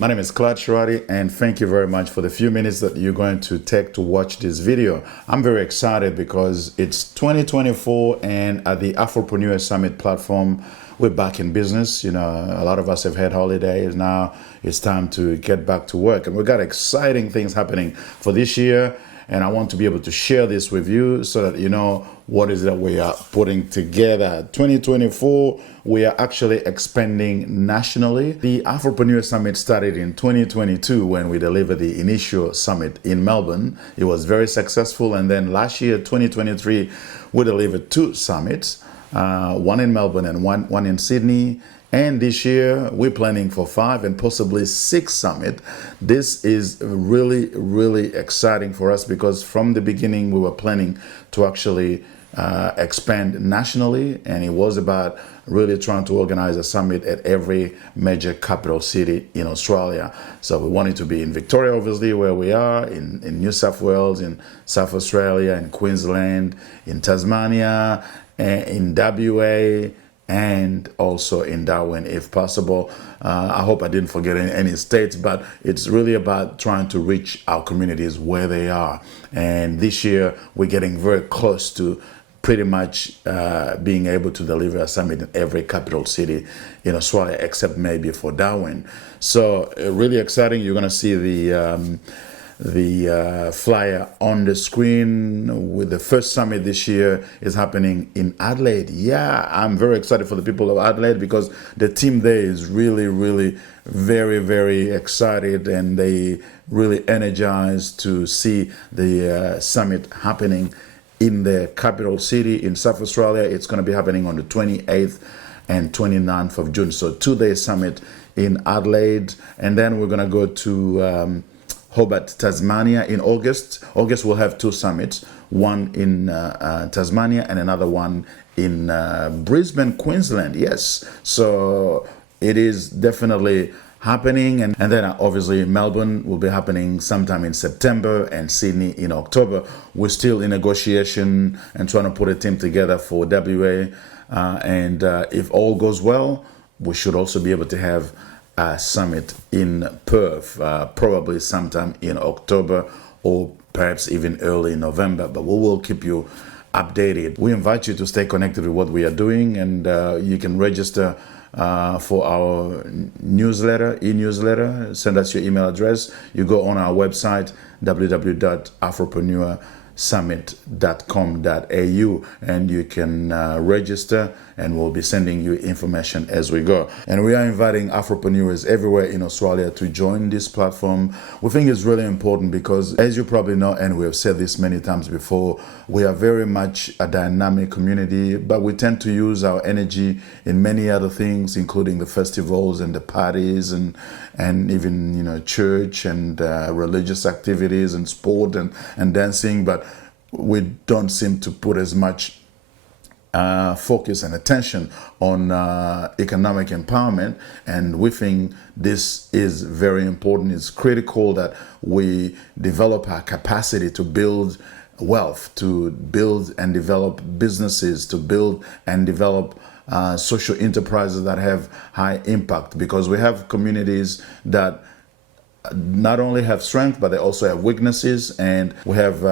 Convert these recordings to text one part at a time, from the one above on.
My name is Claude Sharati, and thank you very much for the few minutes that you're going to take to watch this video. I'm very excited because it's 2024, and at the Afro-Australian Summit platform, we're back in business. You know, a lot of us have had holidays. Now it's time to get back to work, and we've got exciting things happening for this year. And I want to be able to share this with you so that you know what is that we are putting together. 2024, we are actually expanding nationally. The Afro-Australian Summit started in 2022 when we delivered the initial summit in Melbourne. It was very successful. And then last year, 2023, we delivered two summits, one in Melbourne and one in Sydney. And this year, we're planning for 5 and possibly 6 summits. This is really, really exciting for us because from the beginning, we were planning to actually expand nationally. And it was about really trying to organize a summit at every major capital city in Australia. So we wanted to be in Victoria, obviously, where we are, in New South Wales, in South Australia, in Queensland, in Tasmania, in WA, and also in Darwin, if possible. I hope I didn't forget any states, but it's really about trying to reach our communities where they are. And this year, we're getting very close to pretty much being able to deliver a summit in every capital city in Australia, except maybe for Darwin. So really exciting. You're going to see the flyer on the screen. With the first summit this year is happening in Adelaide. Yeah, I'm very excited for the people of Adelaide because the team there is really, really very, very excited, and they really energized to see the summit happening in the capital city in South Australia. It's going to be happening on the 28th and 29th of June. So 2-day summit in Adelaide, and then we're going to go to Hobart, Tasmania in August. August we'll have 2 summits, one in Tasmania and another one in Brisbane, Queensland. Yes, so it is definitely happening. And then obviously Melbourne will be happening sometime in September and Sydney in October. We're still in negotiation and trying to put a team together for WA. And if all goes well, we should also be able to have a summit in Perth, probably sometime in October or perhaps even early November, but we will keep you updated. We invite you to stay connected with what we are doing, and you can register for our newsletter, e-newsletter. Send us your email address. You go on our website, www.afropreneursummit.com.au, and you can register, and we'll be sending you information as we go. And we are inviting Afropreneurs everywhere in Australia to join this platform. We think it's really important because, as you probably know, and we have said this many times before, we are very much a dynamic community, but we tend to use our energy in many other things, including the festivals and the parties and even church and religious activities and sport and dancing, but we don't seem to put as much focus and attention on economic empowerment. And we think this is very important. It's critical that we develop our capacity to build wealth, to build and develop businesses, to build and develop social enterprises that have high impact, because we have communities that not only have strength, but they also have weaknesses, and we have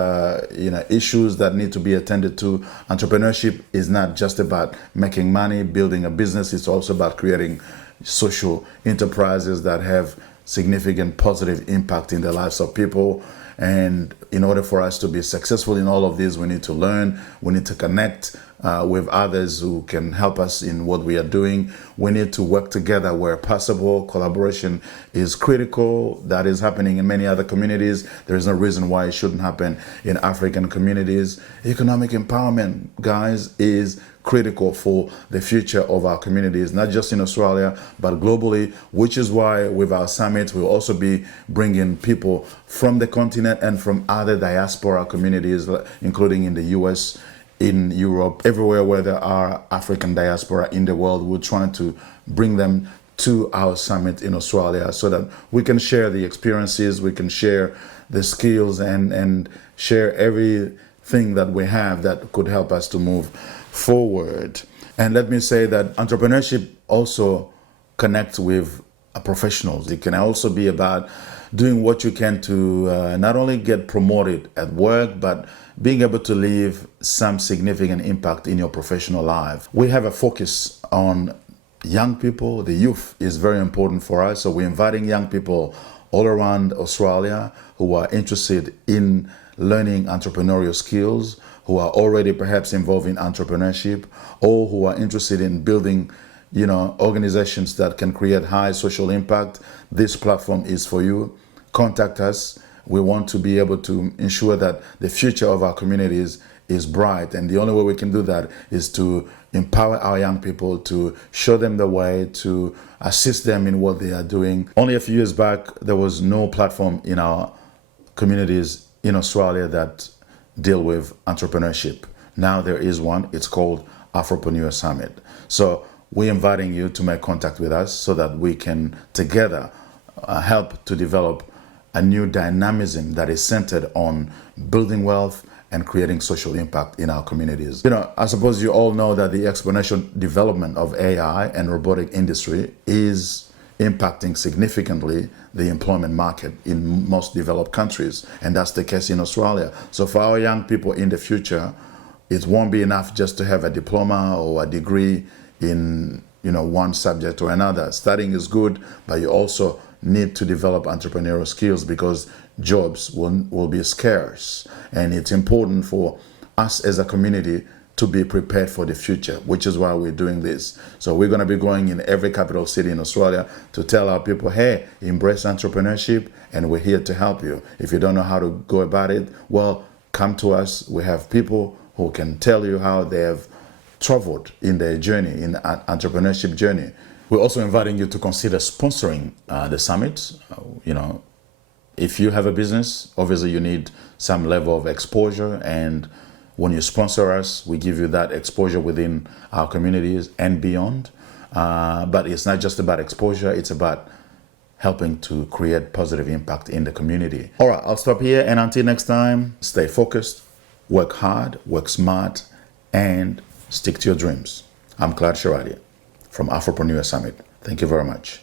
issues that need to be attended to. Entrepreneurship is not just about making money, building a business. It's also about creating social enterprises that have significant positive impact in the lives of people. And in order for us to be successful in all of this, we need to learn, we need to connect with others who can help us in what we are doing. We need to work together where possible. Collaboration is critical. That is happening in many other communities. There is no reason why it shouldn't happen in African communities. Economic empowerment, guys, is critical for the future of our communities, not just in Australia, but globally, which is why with our summit, we'll also be bringing people from the continent and from other diaspora communities, including in the US, in Europe, everywhere where there are African diaspora in the world. We're trying to bring them to our summit in Australia so that we can share the experiences, we can share the skills, and share everything that we have that could help us to move forward. And let me say that entrepreneurship also connects with professionals. It can also be about doing what you can to not only get promoted at work, but being able to leave some significant impact in your professional life. We have a focus on young people. The youth is very important for us. So we're inviting young people all around Australia who are interested in learning entrepreneurial skills, who are already perhaps involved in entrepreneurship, or who are interested in building organizations that can create high social impact. This platform is for you. Contact us. We want to be able to ensure that the future of our communities is bright. And the only way we can do that is to empower our young people, to show them the way, to assist them in what they are doing. Only a few years back, there was no platform in our communities in Australia that deal with entrepreneurship. Now there is one. It's called Afro-Australian Summit. So we're inviting you to make contact with us so that we can together help to develop a new dynamism that is centered on building wealth and creating social impact in our communities. I suppose you all know that the exponential development of AI and robotic industry is impacting significantly the employment market in most developed countries, and that's the case in Australia. So for our young people in the future, it won't be enough just to have a diploma or a degree in one subject or another. Studying is good, but you also need to develop entrepreneurial skills because jobs will be scarce, and it's important for us as a community to be prepared for the future, which is why we're doing this. So we're going to be going in every capital city in Australia to tell our people, hey, embrace entrepreneurship, and we're here to help you. If you don't know how to go about it, well, come to us. We have people who can tell you how they have traveled in their journey, in entrepreneurship journey. We're also inviting you to consider sponsoring the summit. If you have a business, obviously you need some level of exposure, and when you sponsor us, we give you that exposure within our communities and beyond. But it's not just about exposure, it's about helping to create positive impact in the community. All right, I'll stop here, and until next time, stay focused, work hard, work smart, and stick to your dreams. I'm Claude Sharadi from Afro-Australian Summit. Thank you very much.